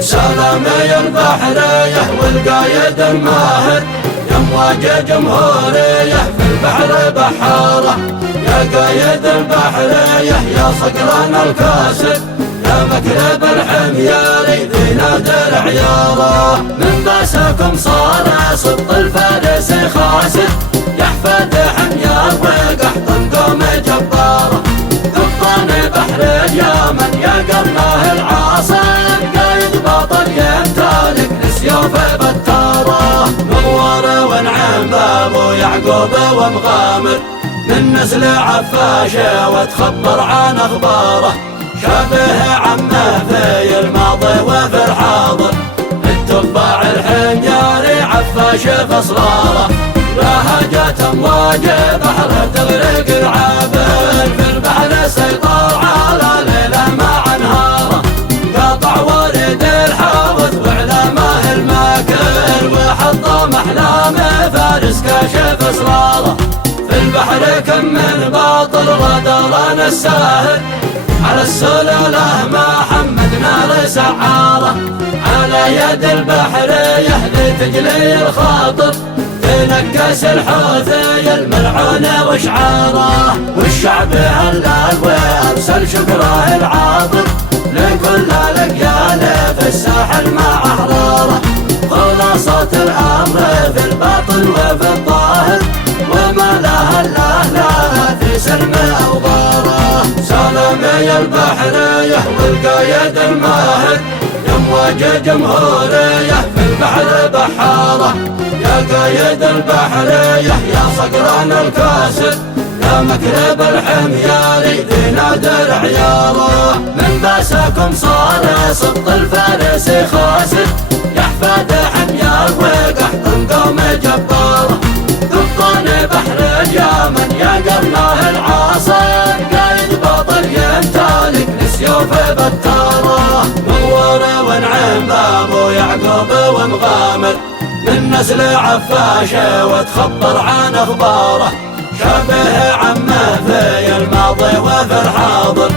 سلامي البحرية والقايد الماهر، يا امواج جمهورية في البحر بحارة. يا قايد البحرية يا صقران الكاسر، يا مكرب الحمياري ذي نادر عياره. من باسكم صار سبط الفارس خاسر، يحفظ حميار وقحط قوم جباره. قبطان بحر اليمن يا قرناه العاصر، قايد باطل يمتلك لسيوف بتاره. مغوار ونعم بابو يعقوب ومغامر، من نسل عفاشه وتخبر عن اخباره. شابه عمه في الماضي وفي الحاضر، التباع الحمياري عفاش في اصراره. لهجت امواج بحر تغرق العابر، في البحر سيطر على ليله مع نهاره. قاطع ورد الحوث واعلامه الماكر، وحطم احلامه فارس كاشف اسراره. في البحر كم من باطل غدران الساهر، على السلالة محمد نار سعارة. على يد البحرية لتجلي الخاطر، تنكس الحوثي الملعون وشعاره. والشعب هلال وارسل شكره العاطر، لكل الاقيال في الساحل مع احراره. خلاصة الامر في الباطن وفي الظاهر، وما لها الا في سلم اوضاره. سلامي البحرية والقايد الماهر، يا امواج جمهورية في البحر بحارة. يا قايد البحرية يا صقران الكاسر، يا مكرب الحمياري ذي نادر عياره. من باسكم صار سبط الفارس خاسر، يحفظ حميار وقحط قوم جباره. قبطان بحر اليمن يا قرناه العاصر، قايد باطل يمتلك لسيوف بتاره. مغوار ونعم بابو يعقوب ومغامر، من نسل عفاشه وتخبر عن اخباره. شابه عمه في الماضي وفي الحاضر،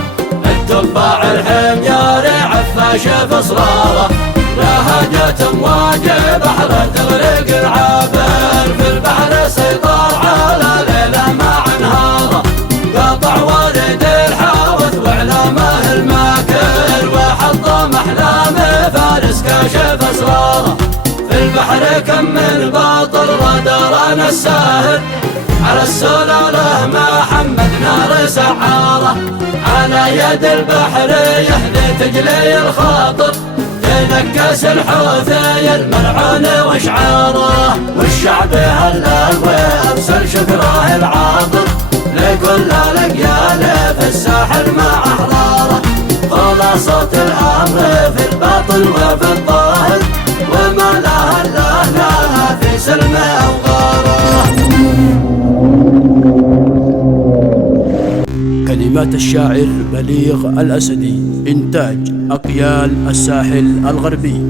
التباع الحمياري عفاش في اصراره. لهجت امواج بحر تغرق العابر، في البحر سيطر على ليله مع نهاره. قاطع ورد الحوث واعلامه الماكر، وحطم احلامه فارس كاشف اسراره. في البحر كم من باطل غدران الساهر، على السلالة محمد نار سعاره. على يد البحرية لتجلي الخاطر، تنكس الحوثي الملعون وشعاره. والشعب هلال وارسل شكره العاطر، لكل الاقيال في الساحل مع احراره. خلاصة الامر في الباطن وفي الظاهر، وما لها الا في سلم اوغاره. كلمات الشاعر بليغ الأسدي، إنتاج أقيال الساحل الغربي.